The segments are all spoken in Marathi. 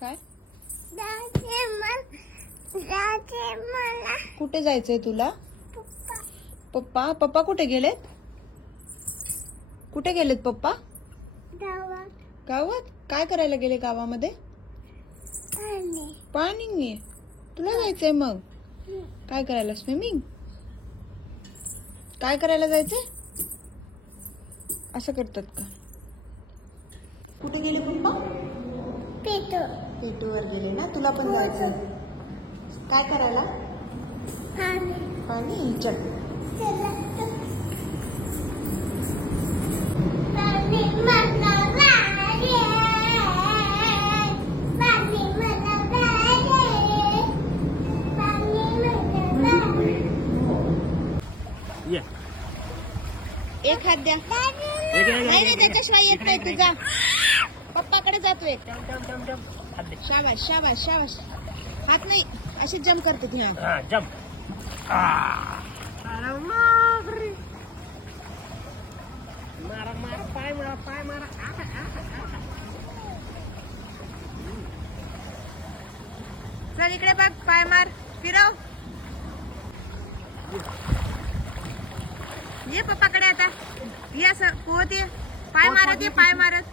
काय मला कुठे जायचंय तुला? पप्पा पप्पा कुठे गेलेत? कुठे गेलेत पप्पा? गावात काय करायला गेले गावामध्ये? पाणी तुला जायचंय मग काय करायला? स्विमिंग काय करायला जायचंय? असं करतात का? कुठे गेले पप्पा? पेटूवर गेले ना. तुला पण जायचं काय करायला? पाणी चल. एक हात द्या. नाही त्याच्याशिवाय येत नाही. तुझा पप्पाकडे जातोय. शाबाश शाबाश शाबाश. हात नाही अशीच जम्प करते ती. जम्प. मारा मारा पाय मारा पाय मारा. चल इकडे बघ. पाय मार. फिरव. ये पप्पाकडे आता. ये असं पोहत ये. पाय मारत ये. पाय मारत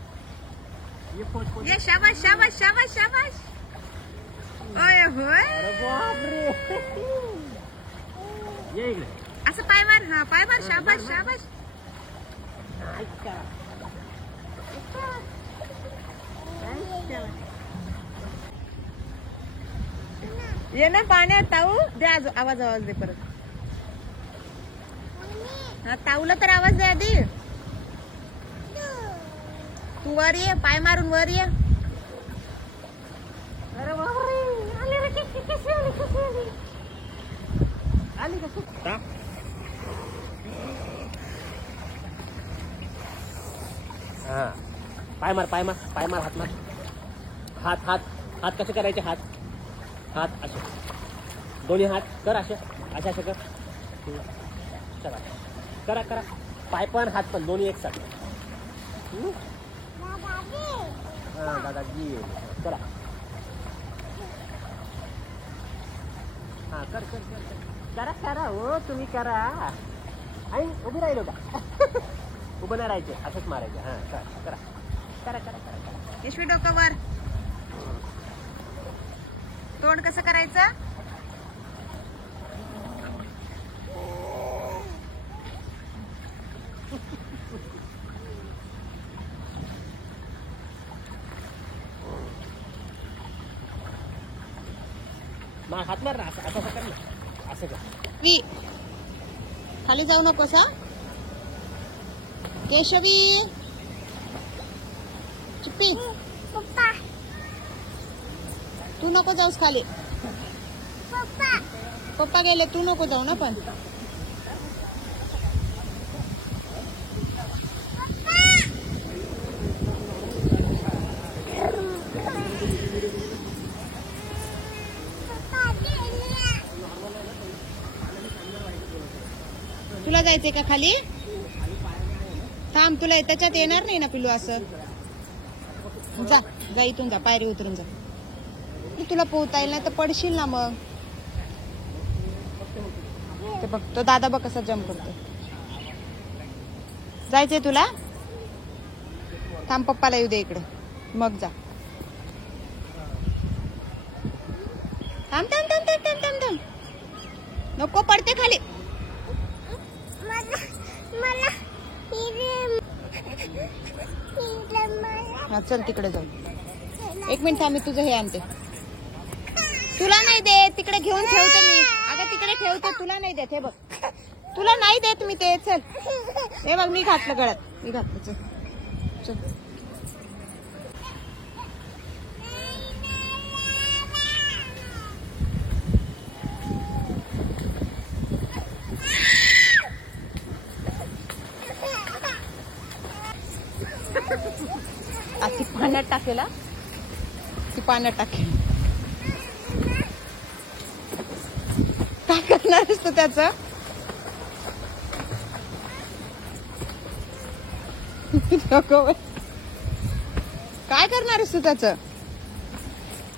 ये. शाबाश शाबाश शाबाश शाबाश. ओय होय. ये इकडे. असं पाय मार. हा पाय मार. शाबाश शाबाश. ये ना पाण्यात ताऊ दे. आवाज दे परत. हा ताऊला तर आवाज दे आधी. तू वर ये. पाय मारून वर ये. अरे बापरे. आली रे. कशी आली का? हा पाय मार पाय मार पाय मार. हात मार. हात हात हात कसे करायचे? हात हात असे दोन्ही हात कर. असे असे असे कर. चला करा करा. पाय पण हात पण दोन्ही एक साथ. हा दादाजी करा. हा कर कर कर करा करा. हो तुम्ही करा. आई उभी राहिलो का? उभं नाही राहायचे. असंच मारायचं. हा करा करा करा करा करा. यशवी डोक्यावर. तोंड कसं करायचं? हात मार ना. असं असं कर ना. असं कर. खाली जाऊ नकोस हा. केशवी चिप्पी तू नको जाऊस खाली. पप्पा गेले. तू नको जाऊ ना. पण तुला जायचंय का खाली? थांब. तुला त्याच्यात येणार नाही ना पिलू. असं जा जा. इथून जा. पायरी उतरून जा. तुला पोहता येईल नाही तर पडशील ना मग. ते बघ तो दादा बघ कसा जम्प करतो. जायचंय तुला? थांब पप्पाला येऊ दे इकडे मग जा. थांब थांब थांब थांब थांब थांब थांब. नको पडते खाली. हा चल तिकडे जाऊ. 1 मिनिट थांब. मी तुझं हे आणते. तुला नाही देत. तिकडे घेऊन ठेवते मी. अगं तिकडे ठेवते. तुला नाही देत. हे बघ तुला नाही देत मी ते. चल हे बघ मी घातलं गळ्यात. मी घातलं. चल चल. ती पाण्यात टाकेल. ती पाण्यात टाकेल. काय करणार असतो त्याचं? काय करणार आहेस तू त्याचं?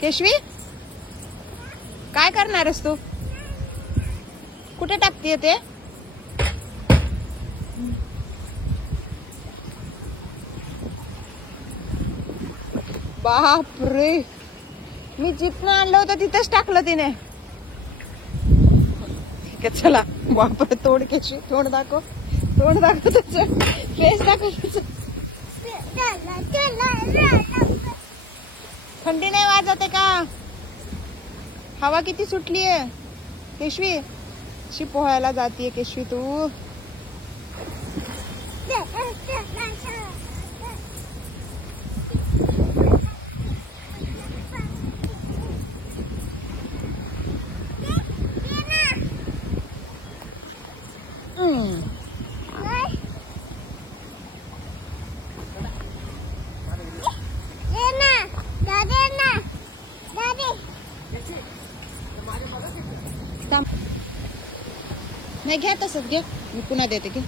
केशवी काय करणारस तू? कुठे टाकतीये ते? बापरे, मी जिथनं आणलं होतं तिथंच टाकलं तिने. ठीक आहे चला. बापरे, तोंड केशवी, तोंड दाखव, तोंड दाखव त्याचं, फेस दाखव त्याचं. थंडी नाही वाजते का? हवा किती सुटली आहे केशवी. अशी पोहायला जातीये केशवी तू. नाही घ्या तसंच घ्या, मी पुन्हा देते की.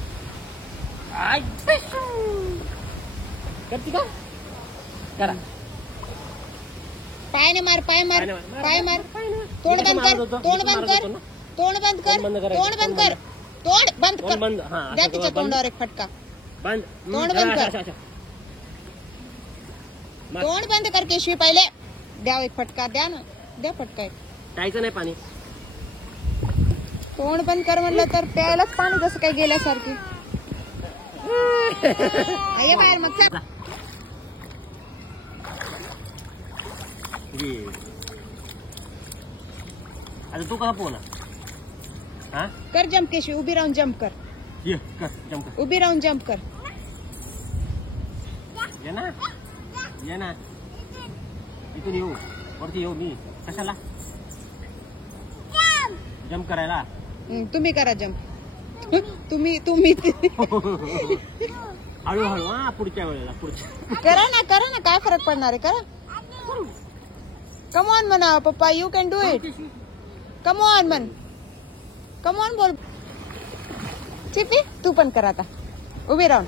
करते का? करा. पाय मार, पाय मार, पाय मार. तोंड बंद कर, तोंड बंद कर, तोंड बंद कर, तोंड बंद कर, तोंड बंद कर. बंद. हा द्या तिच्या तोंडावर एक फटका. बंद. तोंड बंद कर. तोंड बंद कर केशवी पहिले. द्या एक फटका, द्या ना, द्या फटका एक. प्यायचं नाही पाणी. तोंड बंद कर म्हणलं तर प्यायलाच पाणी जसं काय गेल्यासारखी. ये बाहेर मग चल. आता तू कसा पोहला? हा कर जम्प केशवी, उभी राहून जम्प कर. ये कर, जम्प कर. उभी राहून जम्प कर. ये ना, ये ना. इथून येऊ, वरती येऊ मी. कशाला? जम्प करायला. तुम्ही करा जम्प. तुम्ही हळूहळू. हा पुढच्या वेळेला, पुढच्या. करा ना, काय फरक पडणार आहे, करा. कम ऑन म्हणा पप्पा, you can do it. Come on म्हण, कम ऑन बोल. चिपी तू पण कर आता, उभी राहून.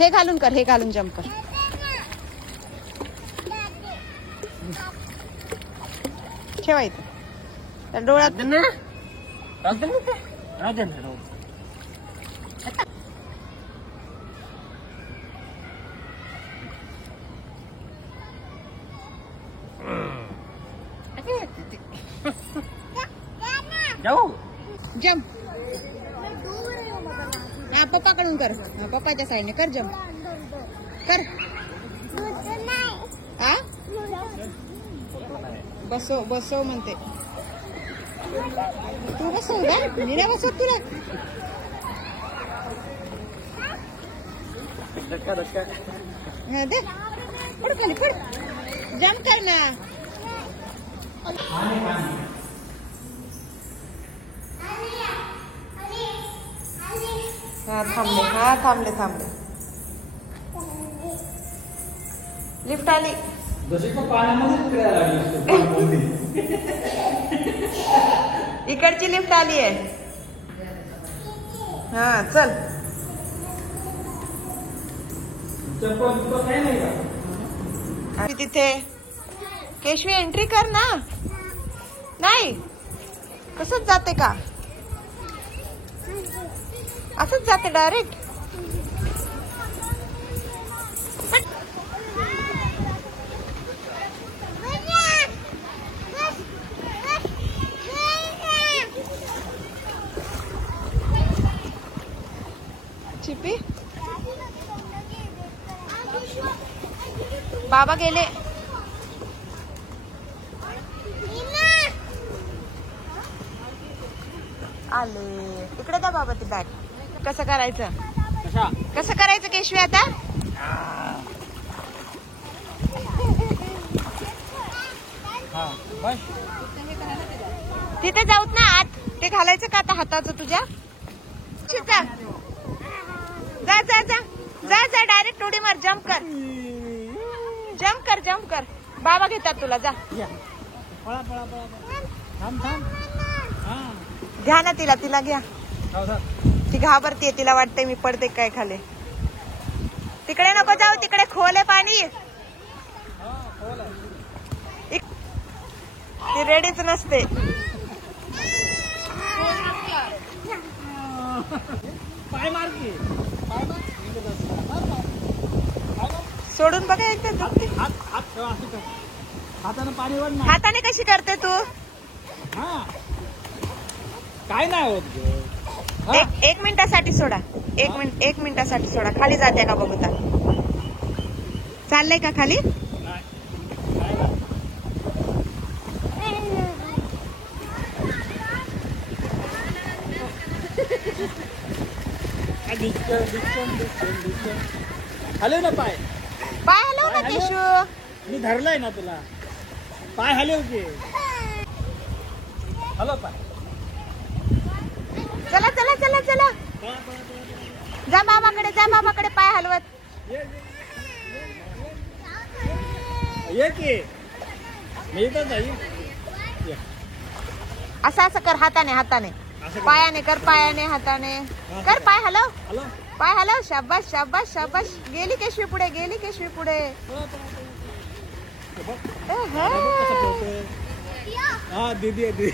हे घालून कर, हे घालून जम्प कर. ठेवायचं तर डोळ्यात. राहू दे ना, राहू दे ना, राहू दे ना. जाऊ. जम्प. हा पप्पाकडून कर, हा पप्पाच्या साईडने कर जम्प. कर. हा बसव म्हणते. तू बसव का? मी नाही बसवत तुला. हा दे, पड खाली, पड. जम्प कर ना. हा थांबले. लिफ्ट आली. इकडची लिफ्ट आली आहे. हा चल. तिथे केशवी एंट्री कर ना. नाही कसंच जाते का? असंच जाते डायरेक्ट. चिपी बाबा गेले. आले इकडे. द्या बाबा ती बॅग. कसं करायचं, कसं करायचं केशवी आता? तिथे जाऊत ना आत. ते घालायचं का आता हाताचं तुझ्या? जा जा जा जा जा डायरेक्ट उडी मार. जम्प कर, जम्प कर, जम्प कर. बाबा घेतात तुला. जा घ्या ना तिला, तिला घ्या. ती घाबरतीये, तिला वाटतंय मी पडते काय खाली. तिकडे नको जाऊ, तिकडे खोल आहे पाणी. ती रेडीच नसते. पाय मार की. सोडून बघा एकदा. हाताने पाणी वर ना. हाताने कशी करते तू? हा काय नाही होत. एक मिनिटासाठी सोडा. एक मिनिटासाठी सोडा. खाली जाते का बघूता. चाललंय का खाली? हलव ना पाय. पाय हलव ना केशू. मी धरलाय ना तुला. पाय हलव की. हलव पाय. चला चला चला चला. जा बाबाकडे, जा बाबाकडे पाय हलवत. ये की. मी इथंच आहे. ये. असं असं कर. हाताने हाताने. पायाने कर. पायाने हाताने कर. पाय हलव. हलव. पाय हलव. शाबाश शाबाश शाबाश. गेली केशवी पुढे. गेली केशवी पुढे. हा दीदी आहे.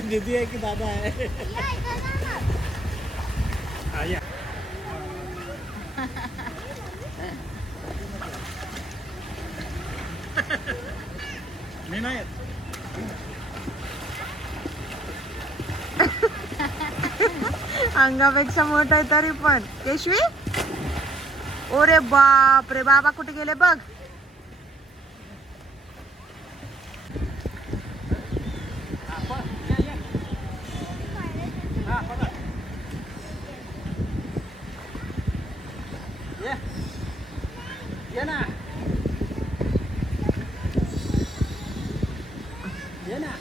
दीदी आहे की दादा आहे. या. मी नाही येत. अंगापेक्षा मोठा आहे तरी पण. केशवी. ओरे बाप रे. बाबा कुठे गेले बघ. ये ना. ये ना.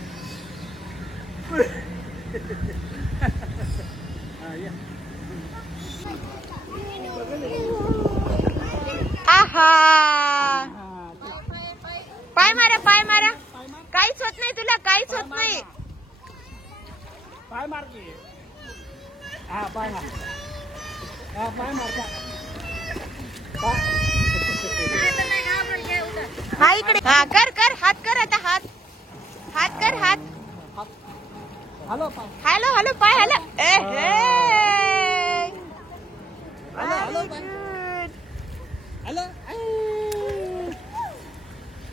आहा. पाय मारा. पाय मारा. काहीच होत नाही तुला. काहीच होत नाही. पाय मार की. हा पाय मार. हा पाय मार. हा इकडे. हा कर कर. हात कर आता. हात. हात कर. हात. हॅलो पाय. Hello hello. पाय हॅलो. हॅलो.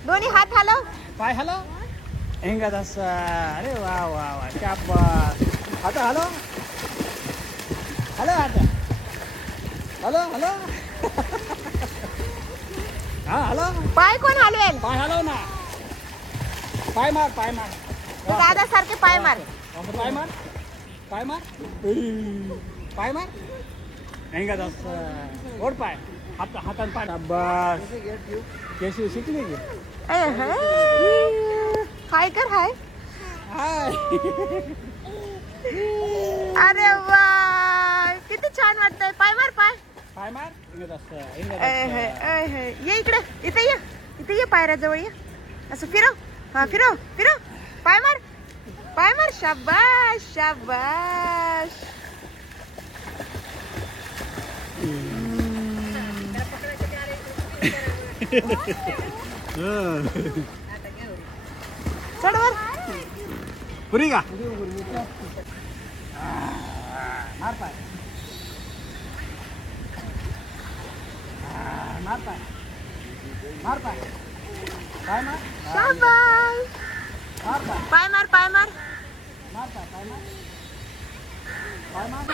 दोन्ही हात हलव. पाय हॅलो. हेंगा दस. अरे वा वा वा. शाबास. आता हॅलो. हॅलो आता. Hello hello. हा हॅलो. पाय कोण हलवेल? पाय हलव ना. पाय मार. पाय मार. दादा सारखे पाय मार. पाय मार. पाय मार. पाय मार. हेंगा दस. ओढ पाय. हातान पाय. शाबास. केशवी शिकली की. हाय कर. हाय. हाय. अरे वा. किती छान वाटतंय. पाय मार. पाय. पाय मार. हेंगा दस. ये इकडे. इथे ये. इथे ये. पायऱ्याजवळ ये. असं फिरव. हा फिरव. फिरव. पाय मार. पाय मार. शाबाश शाबाश. चढ वर. पुरी का. मार पाय. मार पाय. मार पाय. पाय मार. शाबाश. मार पाय. पाय मार. पाय मार. मार पाय. पाय मार. पाय मार.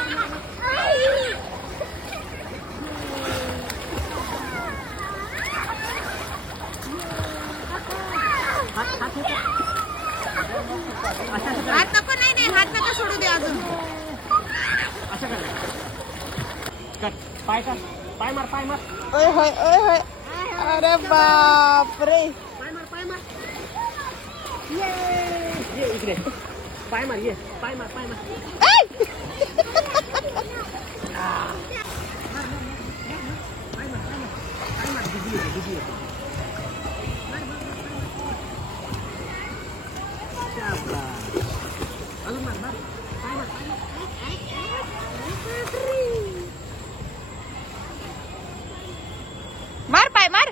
हात नको. नाही नाही. हात नका सोडू दे अजून. असं कर. कर. पाय कर. पाय मार. पाय मार. ओय होय. ओय होय. अरे बाप रे. पाय मार. पाय मार. ये इकडे. पाय मार. ये. पाय मार. पाय मार.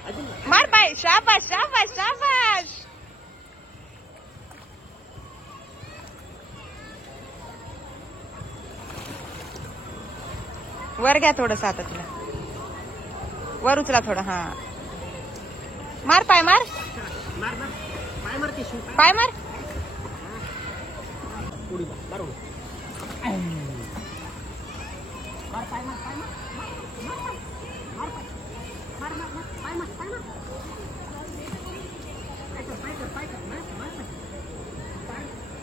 अजून मार पाय. शाबाश शाबाश शाबाश. वर घ्या थोडस आता तिला. वर उचला थोडं. हा मार पाय मार. मार मार पाय मार केशू पाय मार. उडी मार उडी मार पाय मार पाय मार मार मार मार मार पाय मार पाय मार पाय कर पाय कर मार मार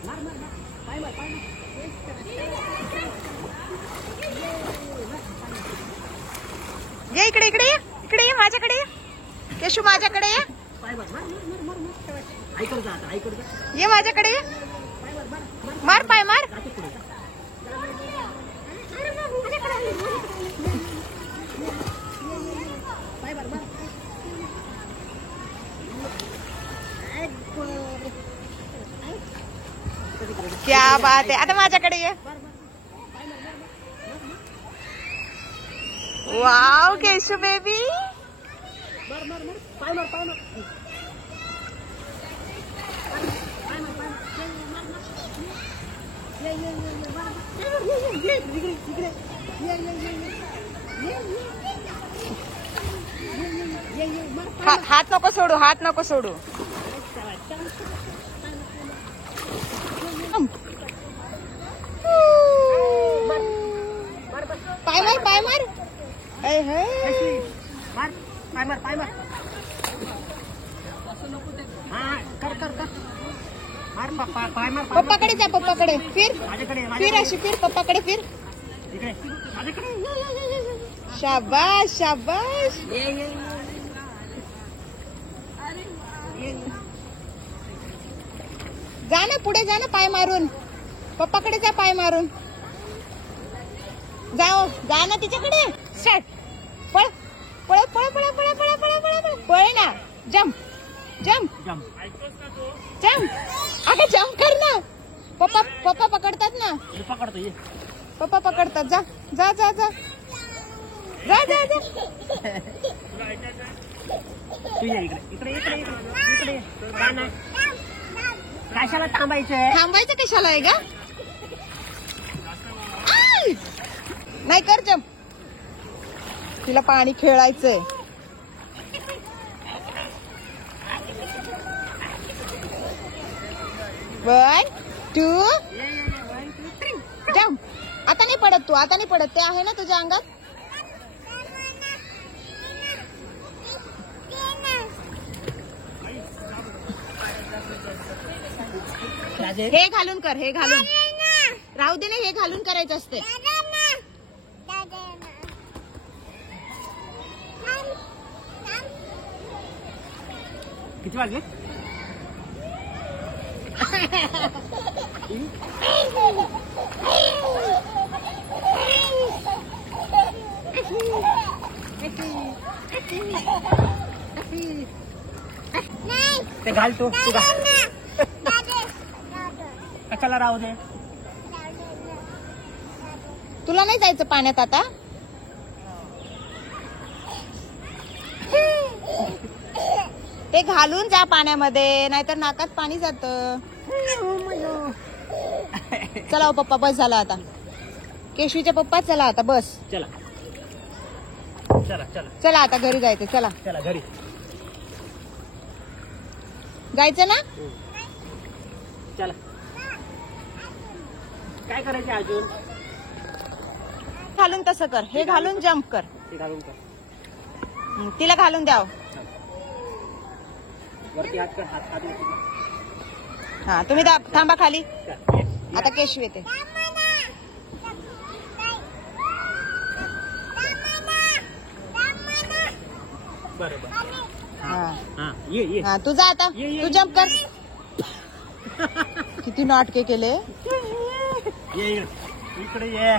मार मार पाय मार पाय मार. ये इकडे इकडे ये. इकडे ये माझ्याकडे ये. केशू माझ्याकडे ये. पाय मार मार मार मार मार आई कर जा आता आई कर जा. ये माझ्याकडे ये. पाय मार मार मार पाय मार. काटे पुढे जा. पाय मार मार क्या बात आहे. आता माझ्याकडे ये. Wow Keshu baby. मार मार मार पाय मार पाय मार पाय मार पाय मार. हात नको सोडू. हात नको सोडू. पाय मार पाय मार. ऐ हे. मार पाय मार पाय मार. हा कर कर कर मार पाय पाय मार. पप्पाकडे जा. पप्पाकडे फिर. माझ्याकडे फिर अशी फिर. पप्पाकडे फिर. इकडे माझ्याकडे शाबाश शाबाश. जा ना पुढे जा ना पाय मारून. पप्पाकडे जा पाय मारून. जाओ जा ना तिच्याकडे. स्टार्ट. पळ पळ पळ पळ पळ पळ पळ पळ पळ पळ ना. Jump jump jump jump. अगं जम्प कर ना. पप्पा पप्पा पकडतात ना. हे पकडतो ये. पप्पा पकडतात. जा जा जा जा जा जा जा. तू ये इकडे इकडे इकडे इकडे इकडे. का नाही कशाला थांबायचंय. थांबायचं कशाला आहे का. नाही कर जम्प. तिला पाणी खेळायचंय. One two jump. आता नाही पडत तू. आता नाही पडत. ते आहे ना तुझ्या अंगात. हे घालून कर. हे घालून राहू दे ना. हे घालून करायचं असते. किती वाजले. ते घाल तू घाल. कशाला राहू दे. तुला नाही जायचं पाण्यात आता. ते घालून जा पाण्यामध्ये. नाहीतर नाकात पाणी जातं. चला हो पप्पा बस झाला आता. केशवीच्या पप्पा चला आता बस. चला चला चला चला आता घरी जायचं. चला चला घरी जायचं ना. चला. काय करायचं अजून. घालून तसं कर. हे घालून जम्प कर. ते घालून कर. तिला घालून द्याव. वरती हात कर. हात हात हा तुम्ही थांबा खाली. कर. आता केशव येते. बरोबर. हा हा ये ये हा तू जा आता. ये, ये, तू ये. जम्प कर. किती नाटके केले. ये इकडे ये.